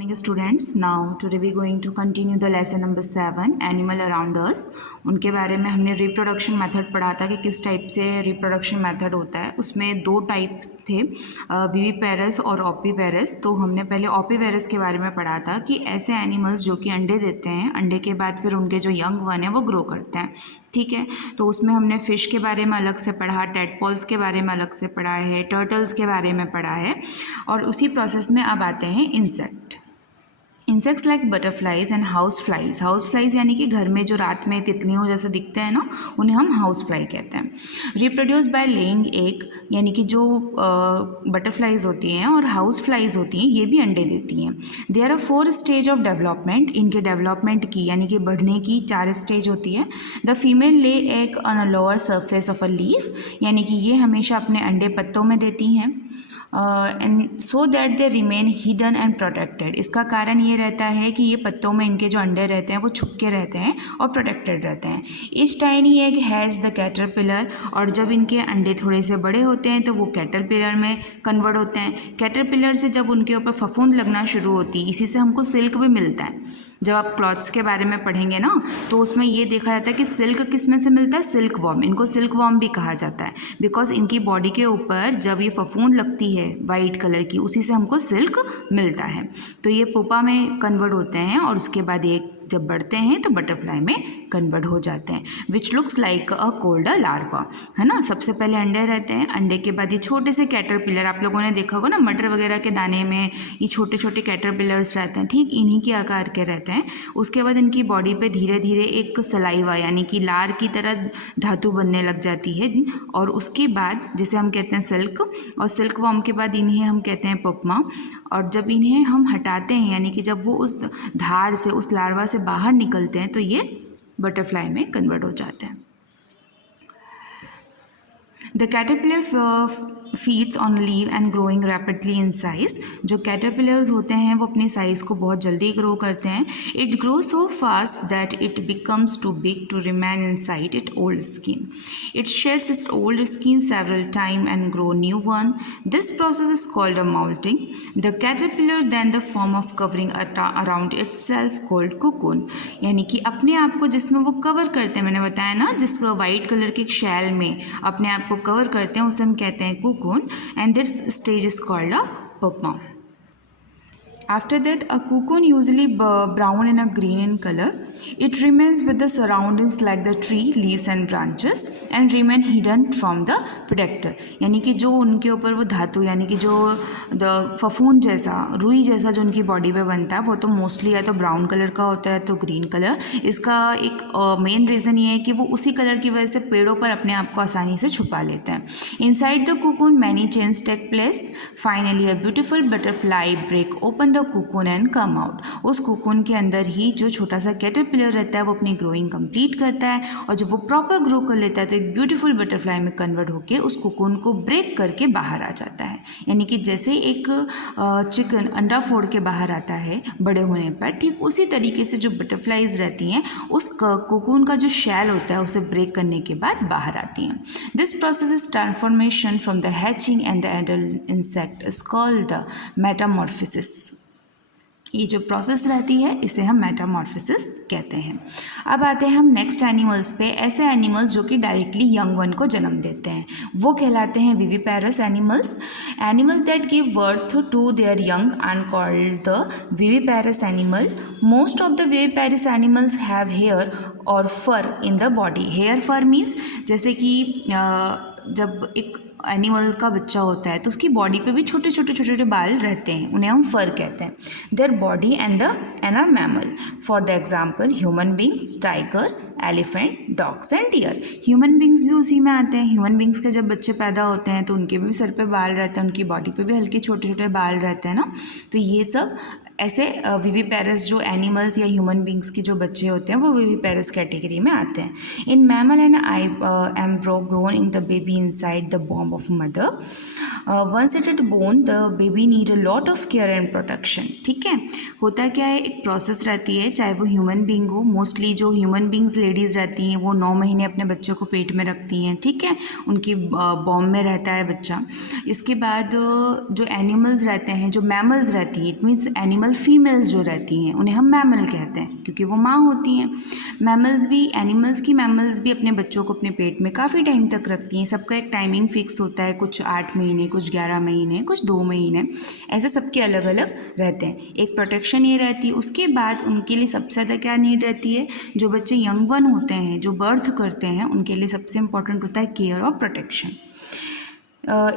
Morning students, now today we going to continue the lesson number 7 animal around us. उनके बारे में हमने reproduction method पढ़ा था कि किस टाइप से रिप्रोडक्शन मेथड होता है। उसमें दो टाइप थे, विविपेरस और ओपिवेरस। तो हमने पहले ओपिवेरस के बारे में पढ़ा था कि ऐसे एनिमल्स जो कि अंडे देते हैं, अंडे के बाद फिर उनके जो यंग वन है वो ग्रो करते हैं। ठीक है, तो उसमें हमने फ़िश के बारे में अलग से पढ़ा, टेडपोल्स के बारे में अलग से पढ़ा है, टर्टल्स के बारे में पढ़ा है। और उसी प्रोसेस में अब आते हैं insect. Insects like butterflies and house flies. House flies यानी कि घर में जो रात में तितलियों जैसे दिखते हैं ना, उन्हें हम हाउस फ्लाई कहते हैं। रिप्रोड्यूस बाय लेइंग एग, यानी कि जो बटरफ्लाइज होती हैं और हाउस फ्लाइज होती हैं ये भी अंडे देती हैं। There are 4 stage of development. इनके डेवलपमेंट की यानी कि बढ़ने की 4 स्टेज होती है। The female lay egg on a lower surface of a leaf, यानी कि ये हमेशा अपने अंडे पत्तों में देती हैं। And so that they remain hidden and protected. इसका कारण ये रहता है कि ये पत्तों में इनके जो अंडे रहते हैं वो छुप के रहते हैं और प्रोटेक्टेड रहते हैं। Each tiny egg has the caterpillar, और जब इनके अंडे थोड़े से बड़े होते हैं तो वो कैटरपिलर में कन्वर्ट होते हैं। कैटरपिलर से जब उनके ऊपर फफूंद लगना शुरू होती है, इसी से हमको सिल्क भी मिलता है। जब आप क्लॉथ्स के बारे में पढ़ेंगे ना, तो उसमें ये देखा जाता है कि सिल्क किस में से मिलता है, सिल्क वॉर्म। इनको सिल्क वॉर्म भी कहा जाता है, बिकॉज इनकी बॉडी के ऊपर जब ये फफूंद लगती है वाइट कलर की, उसी से हमको सिल्क मिलता है। तो ये पुपा में कन्वर्ट होते हैं और उसके बाद ये जब बढ़ते हैं तो बटरफ्लाई में कन्वर्ट हो जाते हैं, which looks like a cold larva, है ना। सबसे पहले अंडे रहते हैं, अंडे के बाद ये छोटे से कैटरपिलर, आप लोगों ने देखा होगा ना मटर वगैरह के दाने में ये छोटे छोटे कैटरपिलर्स रहते हैं, ठीक इन्हीं के आकार के रहते हैं। उसके बाद इनकी बॉडी पे धीरे धीरे एक सलाइवा यानी कि लार की तरह धातु बनने लग जाती है, और उसके बाद जिसे हम कहते हैं सिल्क, और सिल्क वॉर्म के बाद इन्हें हम कहते हैं पपमा। और जब इन्हें हम हटाते हैं यानी कि जब वो उस धार से, उस लार्वा से बाहर निकलते हैं, तो ये बटरफ्लाई में कन्वर्ट हो जाते हैं। The caterpillar feeds on leave and growing rapidly in size. जो कैटरपिलर्स होते हैं वो अपनी साइज़ को बहुत जल्दी ग्रो करते हैं। It grow so fast that it becomes too big to remain inside it old skin. It sheds its old skin several time and grow new one. This process is called a moulting. The caterpillar then the form of covering around itself called cocoon, यानी कि अपने आप को जिसमें वो cover करते हैं, मैंने बताया ना, जिस वाइट कलर के शैल में अपने आप को कवर करते हैं उसे हम कहते हैं cocoon, and this stage is called a pupa. After that, a cocoon usually brown and a green in color. It remains with the surroundings like the tree, leaves and branches and remain hidden from the predator. यानी कि जो उनके ऊपर वो धातु यानी कि जो फफूंद जैसा, रुई जैसा जो उनकी बॉडी पे बनता है, वो तो मोस्टली या तो ब्राउन कलर का होता है तो ग्रीन कलर। इसका एक मेन रीज़न ये है कि वो उसी कलर की वजह से पेड़ों पर अपने आप को आसानी से छुपा लेते हैं। Inside the cocoon many changes take place. Finally a beautiful butterfly break open the cocoon and come out. उस कोकून के अंदर ही जो छोटा सा कैटरपिलर रहता है वो अपनी ग्रोइंग कंप्लीट करता है, और जब वो प्रॉपर ग्रो कर लेता है तो एक ब्यूटीफुल बटरफ्लाई में कन्वर्ट होकर उस कोकून को ब्रेक करके बाहर आ जाता है। यानी कि जैसे एक चिकन अंडा फोड़ के बाहर आता है बड़े होने पर, ठीक उसी तरीके से जो बटरफ्लाइज रहती हैं उस कोकून का जो शैल होता है उसे ब्रेक करने के बाद बाहर आती हैं। This process is transformation from the hatching and the adult insect is called the Metamorphosis. ये जो प्रोसेस रहती है इसे हम मेटामॉर्फोसिस कहते हैं। अब आते हैं हम नेक्स्ट एनिमल्स पे। ऐसे एनिमल्स जो कि डायरेक्टली यंग वन को जन्म देते हैं वो कहलाते हैं viviparous animals. Animals that give birth to their young and called the viviparous animal. Most of the viviparous animals have hair और fur in the body. Hair fur means जैसे कि जब एक एनिमल का बच्चा होता है तो उसकी बॉडी पे भी छोटे छोटे बाल रहते हैं, उन्हें हम फर कहते हैं। Their body and are mammal. For the example human beings, tiger, elephant, dogs and deer. Human beings भी उसी में आते हैं। ह्यूमन बींग्स के जब बच्चे पैदा होते हैं तो उनके भी सर पे बाल रहते हैं, उनकी बॉडी पे भी हल्के छोटे छोटे बाल रहते हैं ना। तो ये सब ऐसे विविपेरस जो एनिमल्स या ह्यूमन बींग्स के जो बच्चे होते हैं वो विविपेरस कैटेगरी में आते हैं। In mammal and embryo grown in the baby inside the womb of mother. Once it it born the baby need a lot of care and protection. ठीक है, होता क्या है, एक प्रोसेस रहती है, चाहे वो ह्यूमन बींग हो, मोस्टली जो ह्यूमन बींग्स लेडीज़ रहती हैं वो 9 महीने अपने बच्चों को पेट में रखती हैं, ठीक है, उनकी बॉम में रहता है बच्चा। इसके बाद जो एनिमल्स रहते हैं, जो मैमल्स रहती हैं, इट मीन्स एनिमल फीमेल्स जो रहती हैं उन्हें हम मैमल कहते हैं क्योंकि वो माँ होती हैं। मैमल्स भी अपने बच्चों को अपने पेट में काफ़ी टाइम तक रखती हैं। सबका एक टाइमिंग फिक्स होता है, कुछ 8 महीने, कुछ 11 महीने, कुछ 2 महीने, ऐसे सबके अलग अलग रहते हैं। एक प्रोटेक्शन ये रहती है। उसके बाद उनके लिए सबसे ज़्यादा क्या नीड रहती है, जो बच्चे यंग वन होते हैं, जो बर्थ करते हैं, उनके लिए सबसे इंपॉर्टेंट होता है केयर और protection.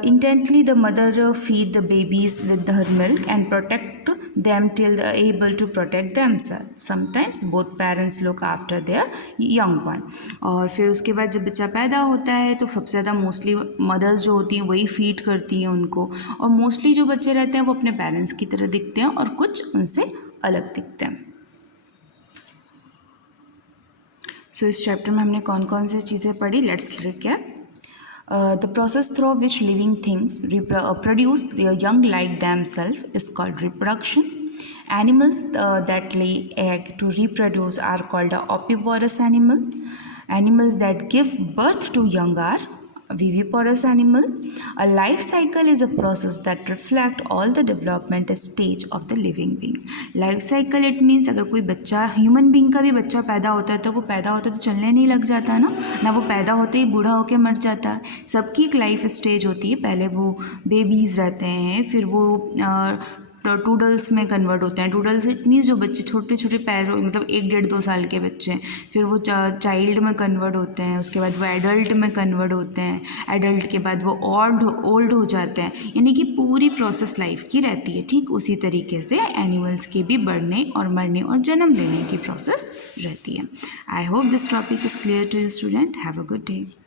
Intently the mother feed the babies with her milk and protect them till they are able to protect themselves. Sometimes both parents look after their young one. और फिर उसके बाद जब बच्चा पैदा होता है तो सबसे ज़्यादा मोस्टली मदर्स जो होती हैं वही फीड करती हैं उनको, और मोस्टली जो बच्चे रहते हैं वो अपने पेरेंट्स की तरह दिखते हैं और कुछ उनसे अलग दिखते हैं। सो इस चैप्टर में हमने कौन कौन सी चीज़ें पढ़ी, let's recap. The process through which living things produce their young like themselves is called reproduction. Animals that lay egg to reproduce are called a oviparous animal. Animals that give birth to young are viviparous animal. A life cycle is a process that reflect all the development stage of the living being. Life cycle it means अगर कोई बच्चा, human being का भी बच्चा पैदा होता है तो वो पैदा होता है तो चलने नहीं लग जाता ना वो पैदा होते ही बूढ़ा होके मर जाता है। सबकी एक लाइफ स्टेज होती है, पहले वो बेबीज़ रहते हैं, फिर वो टूडल्स में कन्वर्ट होते हैं। टूडल्स इट मीन्स जो बच्चे छोटे छोटे पैरों, मतलब 1-1.5-2 साल के बच्चे, फिर वो चाइल्ड में कन्वर्ट होते हैं, उसके बाद वो एडल्ट में कन्वर्ट होते हैं, एडल्ट के बाद वो ओल्ड हो जाते हैं, यानी कि पूरी प्रोसेस लाइफ की रहती है। ठीक उसी तरीके से एनिमल्स के भी बढ़ने और मरने और जन्म लेने की प्रोसेस रहती है। I hope this topic is clear to you student. Have a good day.